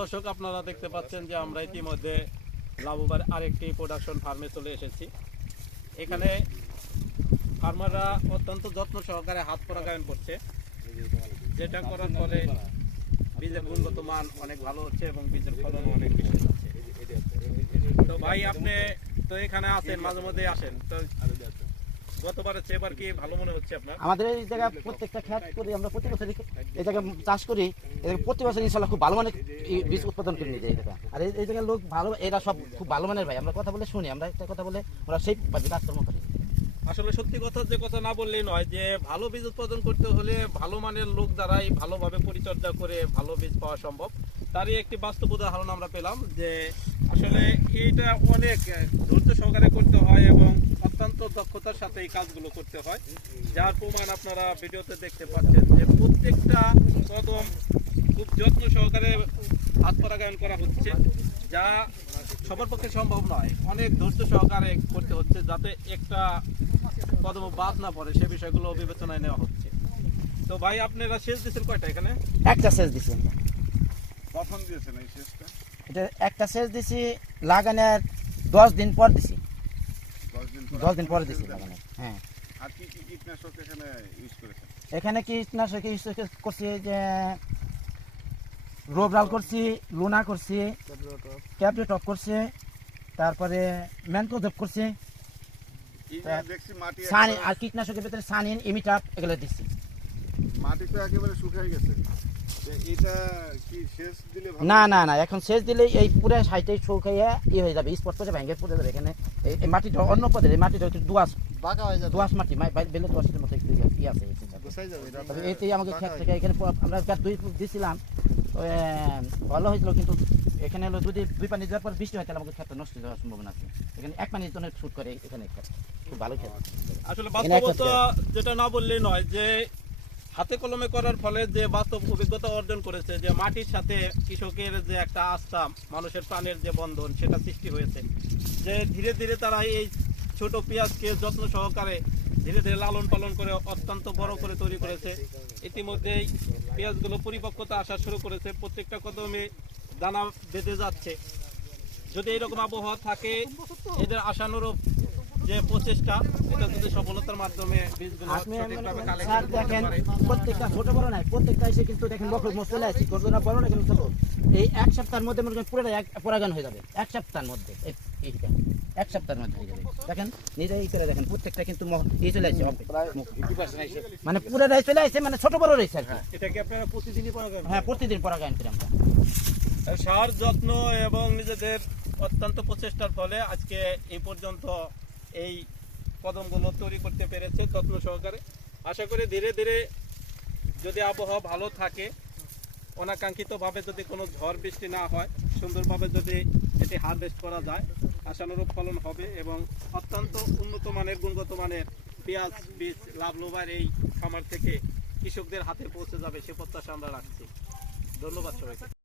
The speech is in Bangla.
দর্শক, আপনারা দেখতে পাচ্ছেন যে আমরা ইতিমধ্যে লাভবার আরেকটি প্রোডাকশন ফার্মে চলে এসেছি। এখানে ফার্মাররা অত্যন্ত যত্ন সহকারে হাত পরাগায়ন করছে। যেটা করার ফলে বীজের গুণগত মান অনেক ভালো হচ্ছে এবং বীজের ফলন অনেক বেশি হচ্ছে। তো ভাই, আপনি তো এখানে আছেন, মাঝে মধ্যে আসেন। তো গতবারের চেয়ে এবার কি ভালো মনে হচ্ছে আপনার? আমাদের এই জায়গা প্রত্যেকটা করি আমরা প্রতি বছর এই জায়গায় চাষ করি প্রতি বছর ইনশাল্লাহ খুব ভালো মানের বীজ উৎপাদন করে নিয়ে যায় আর এই- এই জায়গার লোক ভালো এরা সব খুব ভালো মানের ভাই আমরা কথা বলে শুনি আমরা একটা কথা বলে ওরা সেই কাজকর্ম করি। আসলে সত্যি কথা যে কথা না বললেই নয় যে ভালো বীজ উৎপাদন করতে হলে ভালো মানের লোক দ্বারাই ভালোভাবে পরিচর্যা করে ভালো বীজ পাওয়া সম্ভব। তারই একটি বাস্তব উদাহরণ আমরা পেলাম যে আসলে এটা অনেক ধৈর্য সহকারে করতে হয় এবং অত্যন্ত দক্ষতার সাথে এই কাজগুলো করতে হয়। যার প্রমাণ আপনারা ভিডিওতে দেখতে পাচ্ছেন যে প্রত্যেকটা কদম খুব যত্ন সহকারে হাত পরাগায়ন করা হচ্ছে, যা সবার পক্ষে সম্ভব নয়। অনেক ধৈর্য সহকারে করতে হচ্ছে যাতে একটা কদম বাদ না পড়ে, সে বিষয়গুলো বিবেচনায় নেওয়া হচ্ছে। তো ভাই, আপনারা শেষ দিচ্ছেন কয়টা এখানে? একটা শেষ আমরা। কখন দিয়েছেন এই শেষটা এটা একটা সেচ দিছি লাগানোর দশ দিন পর দিছি। দশ দিন পর? দিছি লাগানোর হ্যাঁ। আর কি কি কীটনাশক এখানে ইউজ করেছেন? এখানে কীটনাশক use করছি যে রোবরাল করছি লুনা করছি টপ করছি তারপরে ম্যানকোজব করছি। সানি আর কীটনাশকের ভিতরে সানিন ইমিটাপ এগুলো দিচ্ছি মাটি তো একেবারে শুকিয়ে গেছে। তো এটা কি শেষ দিলে ভালো না না না এখন শেষ দিলে এই পুরো সাইটে শুকাইয়া ই হয়ে যাবে স্পট করে ভেঙে পড়ে যাবে এখানে। এই- মাটিটা অন্য পদের এই মাটিটা একটু দুয়াশ। বাঁকা হয়ে যাবে। দুয়াশ মাটি বেলে দুয়াশের মতো একটু ইয়ে- ই আছে এই যাবে এটা তবে এতেই আমাদের ক্ষেত থেকে এখানে আমরা গাছ দুই ফুট দিয়েছিলাম ওই, ভালো হয়েছিল কিন্তু এখানে হলো যদি দুই পানি দেওয়ার পর বৃষ্টি হয় তাহলে আমাদের ক্ষেতটা নষ্ট হওয়ার যাওয়ার সম্ভাবনা আছে। এখানে এক পানির জন্য শুট করে এখানে ক্ষেত খুব ভালো ক্ষেত আসলে বাস্তবতা যেটা না বললেই নয় যে হাতে কলমে করার ফলে যে বাস্তব অভিজ্ঞতা অর্জন করেছে, যে মাটির সাথে কৃষকের যে একটা আস্থা, মানুষের প্রাণের যে বন্ধন, সেটা সৃষ্টি হয়েছে। যে ধীরে ধীরে তারা এই ছোট পেঁয়াজকে যত্ন সহকারে ধীরে ধীরে লালন পালন করে অত্যন্ত বড় করে তৈরি করেছে। ইতিমধ্যেই পেঁয়াজগুলো পরিপক্কতা আসা শুরু করেছে। প্রত্যেকটা কদমে দানা বেঁধে যাচ্ছে। যদি এরকম আবহাওয়া থাকে, এদের আশানুরূপ যে প্রচেষ্টা এটা যদি সফলতার মাধ্যমে দেখেন প্রত্যেকটা ছোট বড় নাই প্রত্যেকটা এসে কিন্তু দেখেন চলে আসছে করব বড় না কিন্তু এই এক সপ্তাহের মধ্যে মনে করেন পুরো এক পরাগান হয়ে যাবে। এক সপ্তাহের মধ্যে এইটা। এক সপ্তাহের মধ্যে হয়ে যাবে। দেখেন নিজেই করে দেখেন প্রত্যেকটা কিন্তু ম- ই চলে আসছে মানে পুরোটাই চলে আসছে মানে ছোট বড় রয়েছে আর কি। এটা কি আপনারা প্রতিদিনই পাবেন হ্যাঁ প্রতিদিন পরাগায়ন করি আমরা। সার যত্ন এবং নিজেদের অত্যন্ত প্রচেষ্টার ফলে আজকে এই পর্যন্ত এই কদমগুলো তৈরি করতে পেরেছে যত্ন সহকারে। আশা করি ধীরে ধীরে যদি আবহাওয়া ভালো থাকে, অনাকাঙ্ক্ষিতভাবে যদি কোনো ঝড় বৃষ্টি না হয়, সুন্দরভাবে যদি এটি হারভেস্ট করা যায়, আশানুরূপ ফলন হবে এবং অত্যন্ত উন্নত মানের, গুণগত মানের পেঁয়াজ, বীজ লাভ লোবার এই খামার থেকে কৃষকদের হাতে পৌঁছে যাবে সে প্রত্যাশা আমরা রাখছি। ধন্যবাদ সবাইকে।